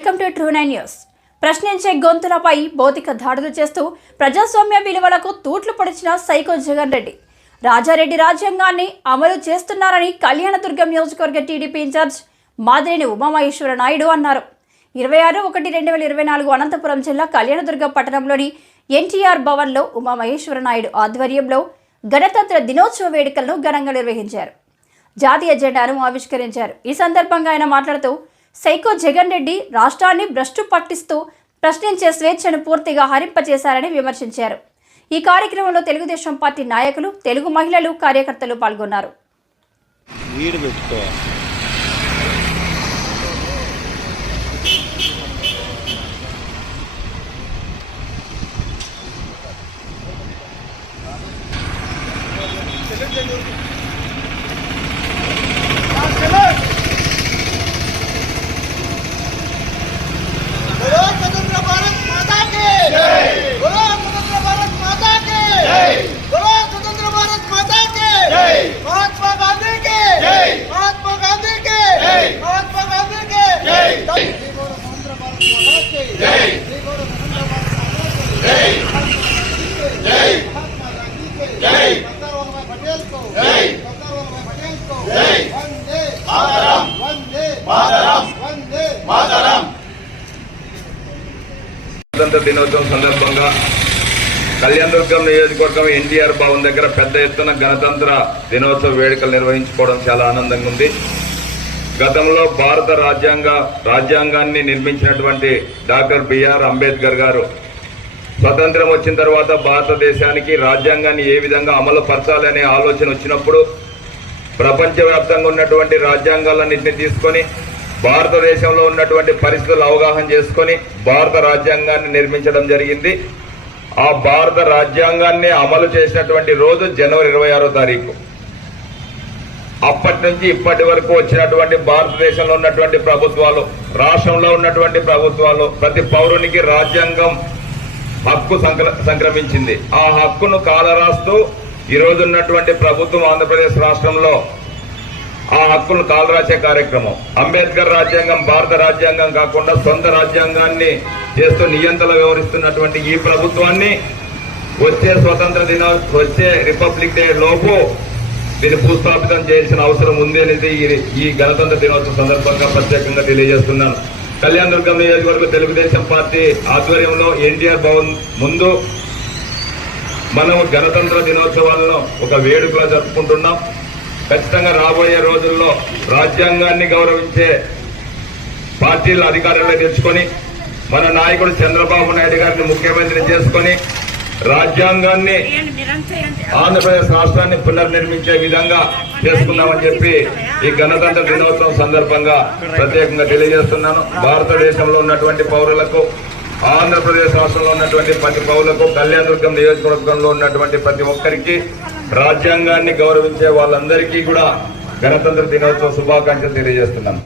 Welcome to true 9 news. ప్రశ్నించే గొంతులపై భౌతిక దాడులు చేస్తూ ప్రజాస్వామ్య విలువలకు తూట్లు పొడిచిన సైకో జగన్ రెడ్డి రాజారెడ్డి రాజ్యాంగాన్ని అమలు చేస్తున్నారని కళ్యాణదుర్గం నియోజకవర్గ టీడీపీ ఇన్ఛార్జ్ మాదిరేని ఉమామహేశ్వర నాయుడు అన్నారు. 26/1/2024 అనంతపురం జిల్లా కళ్యాణదుర్గం పట్టణంలోని ఎన్టీఆర్ భవన్లో ఉమామహేశ్వర నాయుడు ఆధ్వర్యంలో గణతంత్ర దినోత్సవ వేడుకలను ఘనంగా నిర్వహించారు. జాతీయ జెండాను ఆవిష్కరించారు. ఈ సందర్భంగా ఆయన మాట్లాడుతూ సైకో జగన్ రెడ్డి రాష్ట్రాన్ని భ్రష్టు పట్టిస్తూ ప్రశ్నించే స్వేచ్ఛను పూర్తిగా హరింపచేశారని విమర్శించారు. ఈ కార్యక్రమంలో తెలుగుదేశం పార్టీ నాయకులు, తెలుగు మహిళలు, కార్యకర్తలు పాల్గొన్నారు. గణతంత్ర దినోత్సవం సందర్భంగా కళ్యాణదుర్గం నియోజకవర్గం ఎన్టీఆర్ భవన్ దగ్గర పెద్ద ఎత్తున గణతంత్ర దినోత్సవ వేడుకలు నిర్వహించుకోవడం చాలా ఆనందంగా ఉంది. గతంలో భారత రాజ్యాంగాన్ని నిర్మించినటువంటి డాక్టర్ బిఆర్ అంబేద్కర్ గారు స్వతంత్రం వచ్చిన తర్వాత భారతదేశానికి రాజ్యాంగాన్ని ఏ విధంగా అమలు పరచాలనే ఆలోచన వచ్చినప్పుడు ప్రపంచవ్యాప్తంగా ఉన్నటువంటి రాజ్యాంగాలన్నింటినీ తీసుకొని భారతదేశంలో ఉన్నటువంటి పరిస్థితులు అవగాహన చేసుకొని భారత రాజ్యాంగాన్ని నిర్మించడం జరిగింది. ఆ భారత రాజ్యాంగాన్ని అమలు చేసినటువంటి రోజు జనవరి 26వ తారీఖు. అప్పటి నుంచి ఇప్పటి వరకు వచ్చినటువంటి భారతదేశంలో ఉన్నటువంటి ప్రభుత్వాలు, రాష్ట్రంలో ఉన్నటువంటి ప్రభుత్వాలు ప్రతి పౌరునికి రాజ్యాంగం హక్కు సంక్రమించింది. ఆ హక్కును కాలరాస్తూ ఈరోజు ఉన్నటువంటి ప్రభుత్వం ఆంధ్రప్రదేశ్ రాష్ట్రంలో ఆ హక్కును కాలరాసే కార్యక్రమం. అంబేద్కర్ రాజ్యాంగం భారత రాజ్యాంగం కాకుండా సొంత రాజ్యాంగాన్ని చేస్తూ నియంత్రణ వ్యవహరిస్తున్నటువంటి ఈ ప్రభుత్వాన్ని వచ్చే రిపబ్లిక్ డే లోపు దీన్ని భూస్థాపితం చేయాల్సిన అవసరం ఉంది అనేది ఈ గణతంత్ర దినోత్సవం సందర్భంగా ప్రత్యేకంగా తెలియజేస్తున్నాను. కళ్యాణదుర్గం నియోజకవర్గ తెలుగుదేశం పార్టీ ఆధ్వర్యంలో ఎన్టీఆర్ భవన్ ముందు మనం గణతంత్ర దినోత్సవాలను ఒక వేడుకగా జరుపుకుంటున్నాం. ఖచ్చితంగా రాబోయే రోజుల్లో రాజ్యాంగాన్ని గౌరవించే పార్టీలు అధికారంలో తెచ్చుకొని మన నాయకుడు చంద్రబాబు నాయుడు గారిని ముఖ్యమంత్రి చేసుకొని రాజ్యాంగాన్ని ఆంధ్రప్రదేశ్ రాష్ట్రాన్ని పునర్నిర్మించే విధంగా చేసుకుందామని చెప్పి ఈ గణతంత్ర దినోత్సవం సందర్భంగా ప్రత్యేకంగా తెలియజేస్తున్నాను. భారతదేశంలో ఉన్నటువంటి పౌరులకు, ఆంధ్రప్రదేశ్ రాష్ట్రంలో ఉన్నటువంటి ప్రతి పౌరులకు, కళ్యాణదుర్గం నియోజకవర్గంలో ఉన్నటువంటి ప్రతి ఒక్కరికి, రాజ్యాంగాన్ని గౌరవించే వాళ్ళందరికీ కూడా గణతంత్ర దినోత్సవ శుభాకాంక్షలు తెలియజేస్తున్నాను.